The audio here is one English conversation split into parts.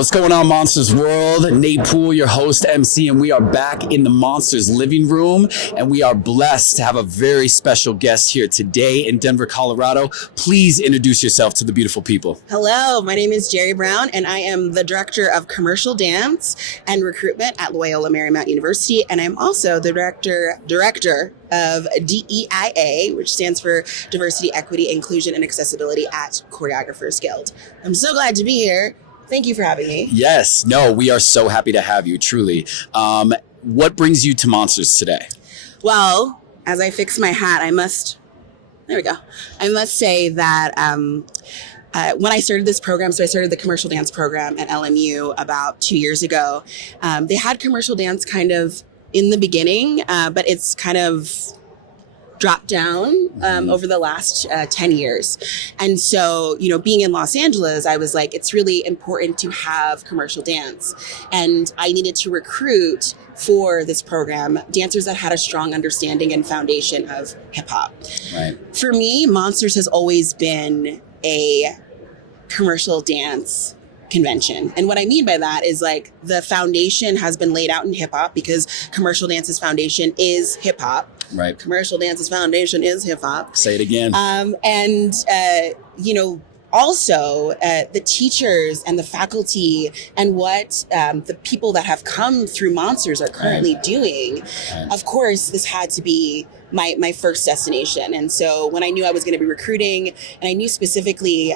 What's going on, Monsters World? Nate Poole, your host, MC, and we are back in the Monsters living room, and we are blessed to have a very special guest here today in Denver, Colorado. Please introduce yourself to the beautiful people. Hello, my name is Geri Brown, and I am the Director of Commercial Dance and Recruitment at Loyola Marymount University, and I'm also the Director of DEIA, which stands for Diversity, Equity, Inclusion, and Accessibility at Choreographers Guild. I'm so glad to be here. Thank you for having me. Yes, no, we are so happy to have you, truly. What brings you to Monsters today? Well, as I fix my hat, I must say that when I started this program, so I started the commercial dance program at LMU about 2 years ago. They had commercial dance kind of in the beginning, but it's kind of dropped down over the last 10 years. And so, being in Los Angeles, I was like, it's really important to have commercial dance. And I needed to recruit for this program dancers that had a strong understanding and foundation of hip hop. Right. For me, Monsters has always been a commercial dance convention. And what I mean by that is like the foundation has been laid out in hip hop because commercial dance's foundation is hip hop. Right. Commercial dance's foundation is hip hop. Say it again. Also, the teachers and the faculty and what the people that have come through Monsters are currently doing. Right. Of course, this had to be my first destination. And so when I knew I was going to be recruiting, and I knew specifically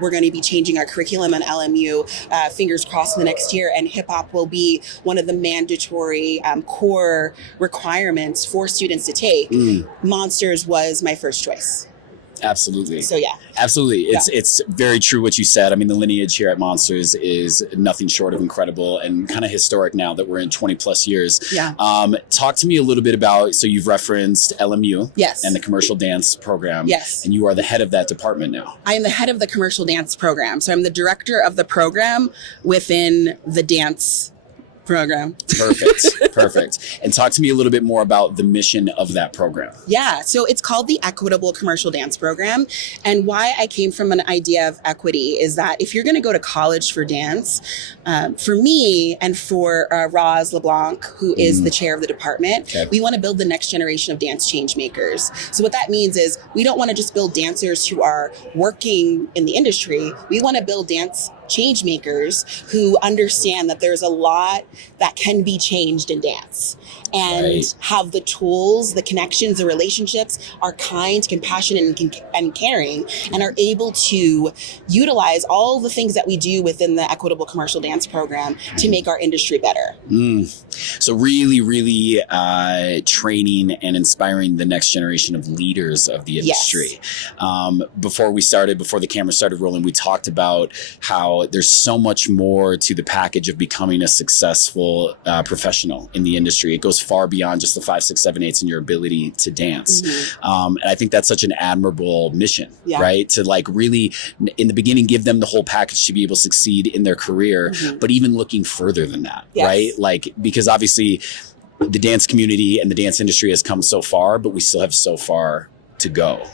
we're going to be changing our curriculum on LMU, fingers crossed, in the next year, and hip hop will be one of the mandatory core requirements for students to take, Monsters was my first choice. Absolutely. So yeah. Absolutely. It's very true what you said. I mean, the lineage here at Monsters is nothing short of incredible and kind of historic now that we're in 20 plus years. Yeah. Talk to me a little bit about, so you've referenced LMU. Yes. And the commercial dance program. Yes. And you are the head of that department now. I am the head of the commercial dance program. So I'm the director of the program within the dance program. Perfect. And talk to me a little bit more about the mission of that program. Yeah, so it's called the Equitable Commercial Dance Program. And why I came from an idea of equity is that if you're going to go to college for dance, for me and for Roz LeBlanc, who is the chair of the department, we want to build the next generation of dance change makers. So what that means is we don't want to just build dancers who are working in the industry. We want to build dance change makers who understand that there's a lot that can be changed in dance and have the tools, the connections, the relationships, are kind, compassionate, and caring, and are able to utilize all the things that we do within the Equitable Commercial Dance Program to make our industry better. So really training and inspiring the next generation of leaders of the industry. Yes. Before the camera started rolling, we talked about how there's so much more to the package of becoming a successful professional in the industry. It goes far beyond just the 5, 6, 7, 8s and your ability to dance. And I think that's such an admirable mission, right? To like really in the beginning, give them the whole package to be able to succeed in their career, but even looking further than that, right? Like, because obviously the dance community and the dance industry has come so far, but we still have so far to go,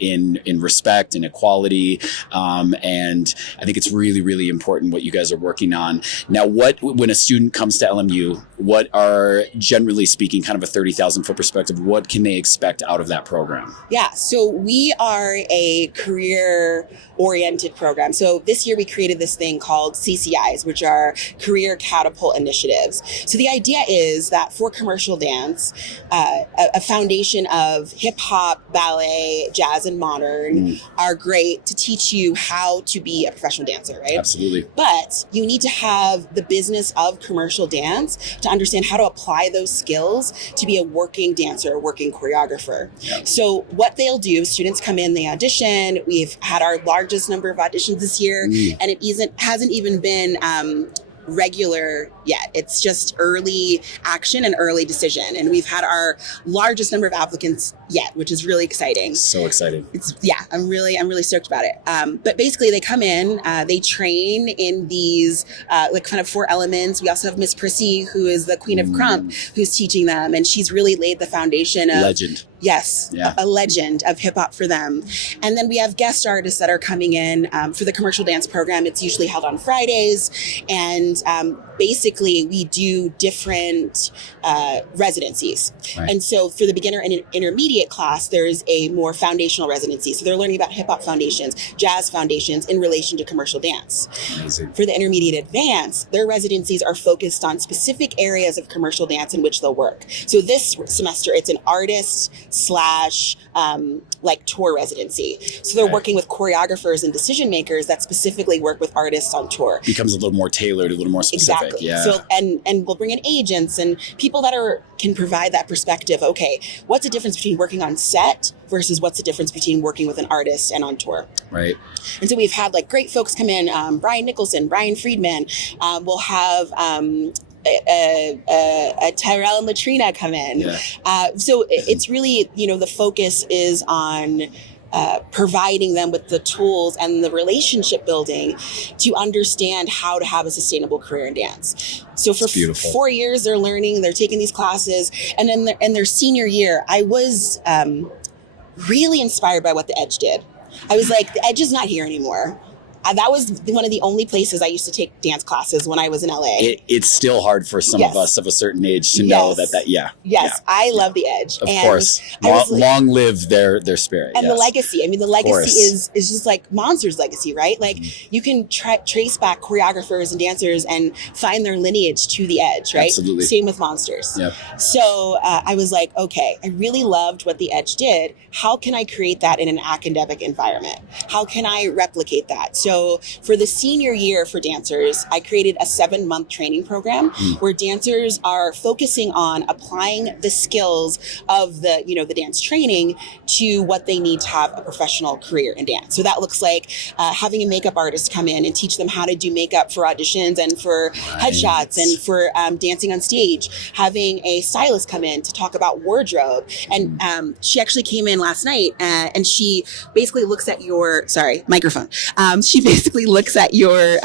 in respect and equality. And I think it's really important what you guys are working on. Now, when a student comes to LMU, what are, generally speaking, kind of a 30,000 foot perspective, what can they expect out of that program? Yeah, so we are a career oriented program. So this year we created this thing called CCIs, which are Career Catapult Initiatives. So the idea is that for commercial dance, a foundation of hip hop, ballet, jazz, and modern are great to teach you how to be a professional dancer, right? Absolutely. But you need to have the business of commercial dance to understand how to apply those skills to be a working dancer, a working choreographer. Yeah. So what they'll do, students come in, they audition. We've had our largest number of auditions this year, and it hasn't even been regular yet. It's just early action and early decision. And we've had our largest number of applicants yet, which is really exciting. So exciting. I'm really stoked about it. But basically they come in, they train in these kind of 4 elements. We also have Miss Prissy, who is the queen of Crump, who's teaching them. And she's really laid the foundation of legend. Yes, Yeah. a legend of hip hop for them. And then we have guest artists that are coming in for the commercial dance program. It's usually held on Fridays. And basically, we do different residencies. Right. And so for the beginner and intermediate class, there's a more foundational residency. So they're learning about hip hop foundations, jazz foundations in relation to commercial dance. Amazing. For the intermediate advance, their residencies are focused on specific areas of commercial dance in which they'll work. So this semester, it's an artist / like tour residency. So they're working with choreographers and decision makers that specifically work with artists on tour. Becomes a little more tailored, a little more specific. Exactly. Yeah. So and we'll bring in agents and people that can provide that perspective. Okay, what's the difference between working on set versus what's the difference between working with an artist and on tour? Right. And so we've had like great folks come in, Brian Nicholson, Brian Friedman. We'll have Tyrell and Latrina come in. Yeah. So it's really, the focus is on providing them with the tools and the relationship building to understand how to have a sustainable career in dance. So for 4 years, they're learning, they're taking these classes. And then in their senior year, I was really inspired by what the Edge did. I was like, the Edge is not here anymore. That was one of the only places I used to take dance classes when I was in LA. It's still hard for some of us of a certain age to know that. Yes, I love the Edge. Of course. Long live their spirit. And the legacy. I mean, the legacy is just like Monster's legacy, right? Like you can trace back choreographers and dancers and find their lineage to the Edge, right? Absolutely. Same with Monsters. Yep. So I was like, okay, I really loved what the Edge did. How can I create that in an academic environment? How can I replicate that? So for the senior year for dancers, I created a 7-month training program where dancers are focusing on applying the skills of the dance training to what they need to have a professional career in dance. So that looks like having a makeup artist come in and teach them how to do makeup for auditions and for headshots and for dancing on stage. Having a stylist come in to talk about wardrobe. And she actually came in last night and she basically looks at your, microphone. She basically looks at your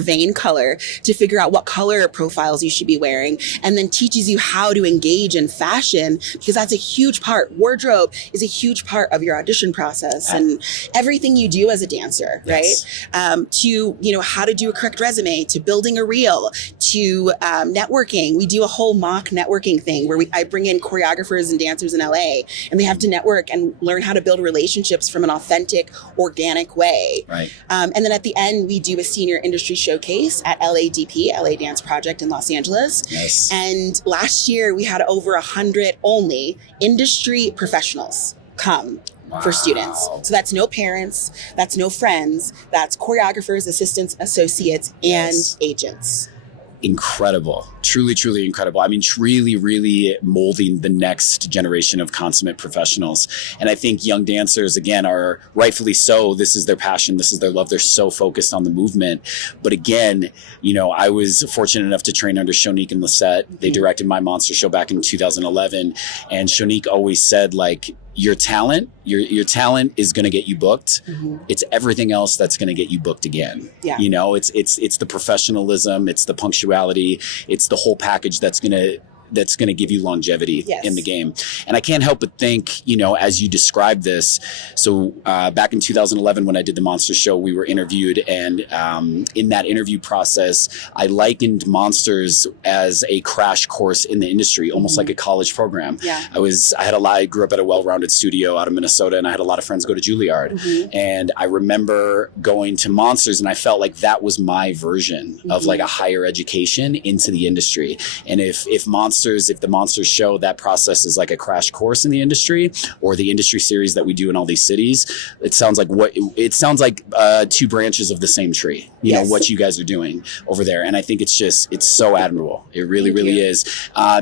vein color to figure out what color profiles you should be wearing, and then teaches you how to engage in fashion, because that's a huge part. Wardrobe is a huge part of your audition process and everything you do as a dancer, right? To how to do a correct resume, to building a reel, to networking. We do a whole mock networking thing where I bring in choreographers and dancers in LA, and they have to network and learn how to build relationships from an authentic, organic way. Right. And then at the end, we do a senior industry showcase at LADP, LA Dance Project in Los Angeles. Yes. And last year, we had over 100 only industry professionals come for students. So that's no parents, that's no friends, that's choreographers, assistants, associates, and agents. Incredible. Truly incredible. I mean, really molding the next generation of consummate professionals. And I think young dancers, again, are rightfully so. This is their passion. This is their love. They're so focused on the movement. But again, I was fortunate enough to train under Shonique and Lisette. They directed my Monster show back in 2011. And Shonique always said, like, your talent is going to get you booked. It's everything else that's going to get you booked again. Yeah. It's the professionalism, it's the punctuality, it's the whole package that's going to give you longevity in the game. And I can't help but think, as you describe this, so back in 2011, when I did the Monster show, we were interviewed. And in that interview process, I likened Monsters as a crash course in the industry, almost like a college program. Yeah. I grew up at a well-rounded studio out of Minnesota, and I had a lot of friends go to Juilliard. And I remember going to Monsters, and I felt like that was my version of like a higher education into the industry. And if the Monsters show, that process is like a crash course in the industry, or the industry series that we do in all these cities, it sounds like two branches of the same tree, what you guys are doing over there. And I think it's so admirable. It really is.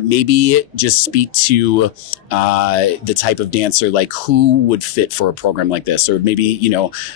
Maybe just speak to the type of dancer, like who would fit for a program like this, or maybe,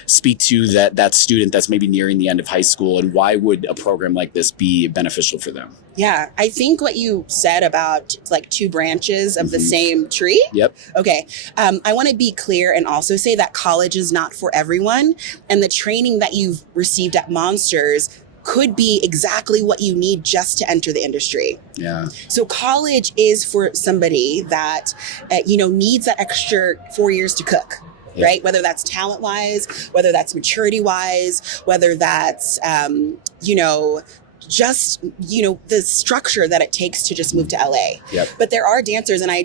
speak to that student that's maybe nearing the end of high school, and why would a program like this be beneficial for them? Yeah, I think what you said about like two branches of the same tree. Yep. Okay. I want to be clear and also say that college is not for everyone. And the training that you've received at Monsters could be exactly what you need just to enter the industry. Yeah. So college is for somebody that, needs that extra 4 years to cook. Yeah. Right? Whether that's talent wise, whether that's maturity wise, whether that's, the structure that it takes to just move to LA. Yep. But there are dancers, and I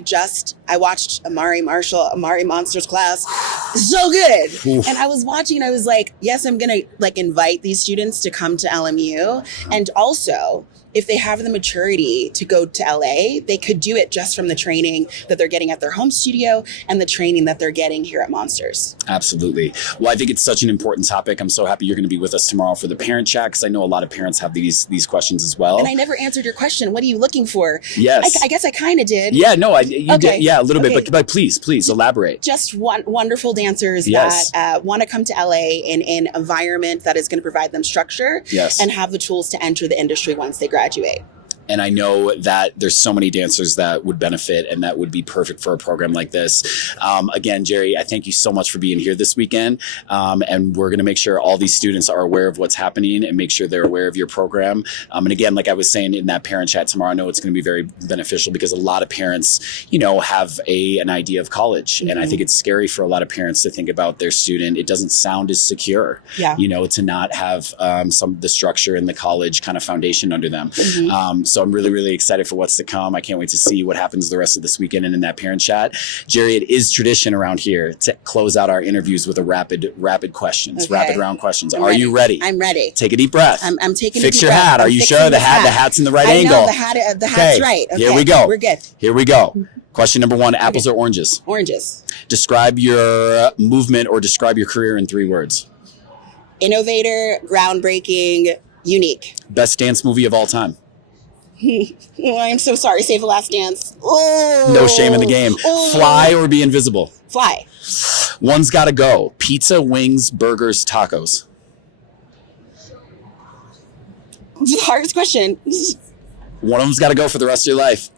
watched Amari Monster's class. So good. Oof. And I was watching, and I was like, yes, I'm going to invite these students to come to LMU. And also, if they have the maturity to go to LA, they could do it just from the training that they're getting at their home studio and the training that they're getting here at Monsters. Absolutely. Well, I think it's such an important topic. I'm so happy you're going to be with us tomorrow for the parent chat, because I know a lot of parents have these questions as well. And I never answered your question. What are you looking for? Yes. I guess I kind of did. Yeah, no, you Okay. did. Yeah, a little Okay. bit, but please elaborate. Just wonderful dancers Yes. that want to come to LA in an environment that is going to provide them structure Yes. and have the tools to enter the industry once they graduate. And I know that there's so many dancers that would benefit and that would be perfect for a program like this. Again, Geri, I thank you so much for being here this weekend. And we're going to make sure all these students are aware of what's happening and make sure they're aware of your program. And again, like I was saying in that parent chat tomorrow, I know it's going to be very beneficial because a lot of parents, have an idea of college. Mm-hmm. And I think it's scary for a lot of parents to think about their student. It doesn't sound as secure, to not have the structure in the college kind of foundation under them. Mm-hmm. So I'm really, really excited for what's to come. I can't wait to see what happens the rest of this weekend and in that parent chat. Geri, it is tradition around here to close out our interviews with a rapid questions, rapid round questions. Are you ready? I'm ready. Take a deep breath. I'm taking Fix a deep your breath. hat. Are you sure the hat's in the right angle? I know the hat's right. Okay. Here we go. We're good. Here we go. Question number 1, apples or oranges? Oranges. Describe your movement or describe your career in 3 words. Innovator, groundbreaking, unique. Best dance movie of all time. Oh, I'm so sorry. Save the Last Dance. Oh. No shame in the game. Oh. Fly or be invisible? Fly. One's gotta go. Pizza, wings, burgers, tacos. It's the hardest question. One of them's gotta go for the rest of your life.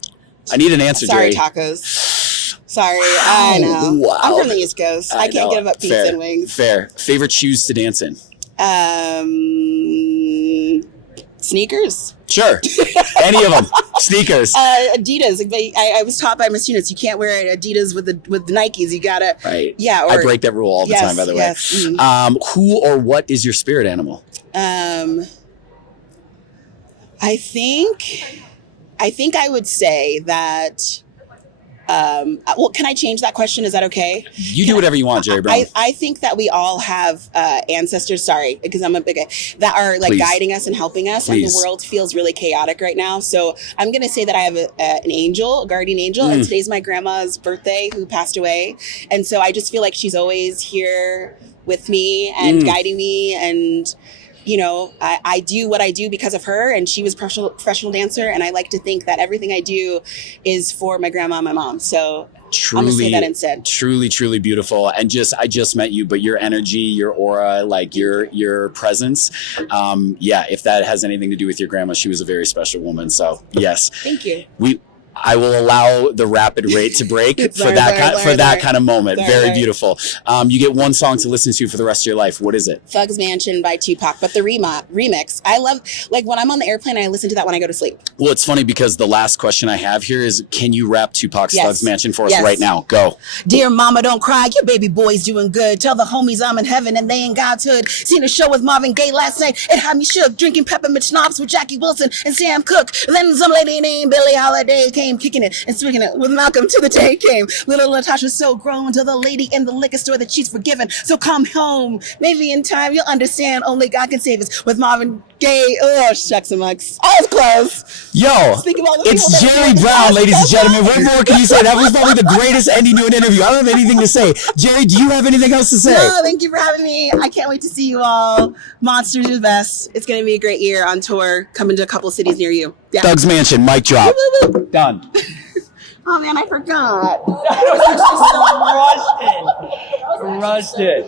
I need an answer, Sorry, Geri. tacos. Sorry. I know. Wow. I'm from the East Coast. I can't give up pizza Fair. and wings. Fair. Favorite shoes to dance in? Sneakers. Sure. Any of them. Sneakers. Adidas. I was taught by my students, you can't wear Adidas with the Nikes. You gotta. Right. Yeah. I break that rule all the time, by the way. Yes. Mm-hmm. Who or what is your spirit animal? I think I would say that. Can I change that question? Is that okay? You do whatever you want, Geri Brown. I think that we all have ancestors, sorry, because I'm a big guy, that are Please. guiding us and helping us. Please. And the world feels really chaotic right now. So I'm going to say that I have an angel, a guardian angel. And today's my grandma's birthday who passed away. And so I just feel like she's always here with me and guiding me. And I do what I do because of her, and she was a professional dancer, and I like to think that everything I do is for my grandma and my mom. So I'm gonna say that instead. Truly, truly beautiful. And I just met you, but your energy, your aura, like your presence, if that has anything to do with your grandma, she was a very special woman. So yes. Thank you. I will allow the rapid rate to break for that kind of moment. Very beautiful. You get one song to listen to for the rest of your life. What is it? Thug's Mansion by Tupac, but the remix. I love, when I'm on the airplane, I listen to that when I go to sleep. Well, it's funny because the last question I have here is, can you rap Tupac's Thug's Mansion for us right now? Go. Dear mama, don't cry. Your baby boy's doing good. Tell the homies I'm in heaven and they in God's hood. Seen a show with Marvin Gaye last night. It had me shook. Drinking peppermint schnapps with Jackie Wilson and Sam Cooke. Then some lady named Billie Holiday came kicking it and swinging it with Malcolm to the day came. Little Natasha's so grown to the lady in the liquor store that she's forgiven. So come home. Maybe in time you'll understand only God can save us with Marvin Gaye. Oh, shucks and mucks. I was close. Yo, it's Geri Brown, ladies and gentlemen. What more can you say? That was probably the greatest ending to an interview. I don't have anything to say. Geri, do you have anything else to say? No, thank you for having me. I can't wait to see you all. Monsters are the best. It's going to be a great year on tour, coming to a couple cities near you. Yeah. Thug's Mansion, mic drop. Woo, woo, woo. Done. Oh man, I forgot. Rushed it.